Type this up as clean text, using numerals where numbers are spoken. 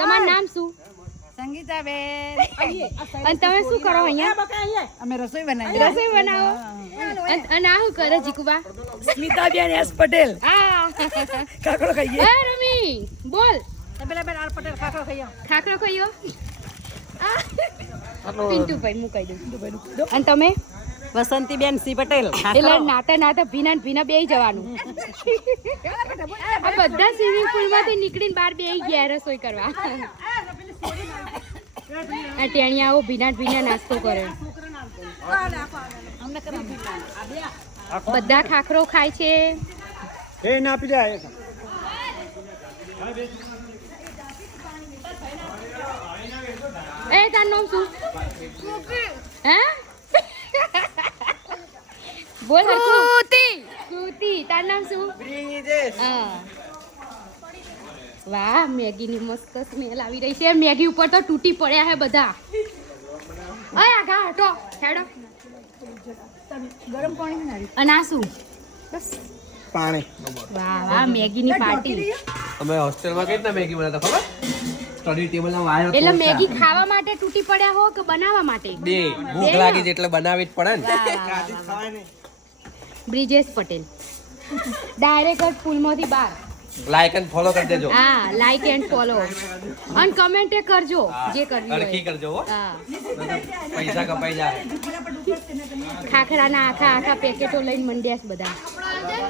તમારું નામ શું? સંગીતાબેન. અને તમે શું કરો અહીંયા? અમે રસોઈ બનાવીએ. રસોઈ બનાવો. અને આ શું કરે જીકુબા? સ્મિતાબેન એસ પટેલ. આ કાકડો ખાઈએ. એ રમી બોલ. તબેલાબેન આર પટેલ ખાખરો ખાઈએ. ખાખરો ખાયો? પિન્ટુભાઈ મુકાઈ દઉં. અને તમે? વસંતીબેન સી પટેલ. એટલે નાતા ભીના ને ભીના બેહી જવાનું. આ બધા સ્વિમિંગ પુલ માંથી નીકળીને બહાર બેહી ગયા રસોઈ કરવા. આ ટેણિયાઓ ભીના નાસ્તો કરે. બધા ખાખરો ખાય છે. એ ના પી જાય. એ તારું નામ શું? હે? બોલ કૃતિ. તારું નામ શું? હા. વાહ મેગીની મસ્ત સ્મેલ આવી રહી છે. મેગી ઉપર તો તૂટી પડ્યા છે બધા. અય આગા હટો હેડો. ગરમ પાણી નારી. અને આ શું? બસ પાણી. વાહ મેગીની પાર્ટી. અમે હોસ્ટેલમાં કઈ રીતના મેગી બનાવતા ખબર? સ્ટડી ટેબલના વાયર. એટલે મેગી ખાવા માટે તૂટી પડ્યા હો કે બનાવવા માટે? બે ભૂખ લાગી છે એટલે બનાવી જ પડે ને. બ્રિજેશ પટેલ ડાયરેક્ટ પુલમાંથી બહાર. લાઈક અને ફોલો કરી દેજો. હા લાઈક એન્ડ ફોલો અને કમેન્ટ કરજો જે કરવી અરખી હોય. કરજો હો. હા પૈસા કપાઈ જાય. ખાખરાના આખા પેકેટો લઈને મંડ્યા છે બધા.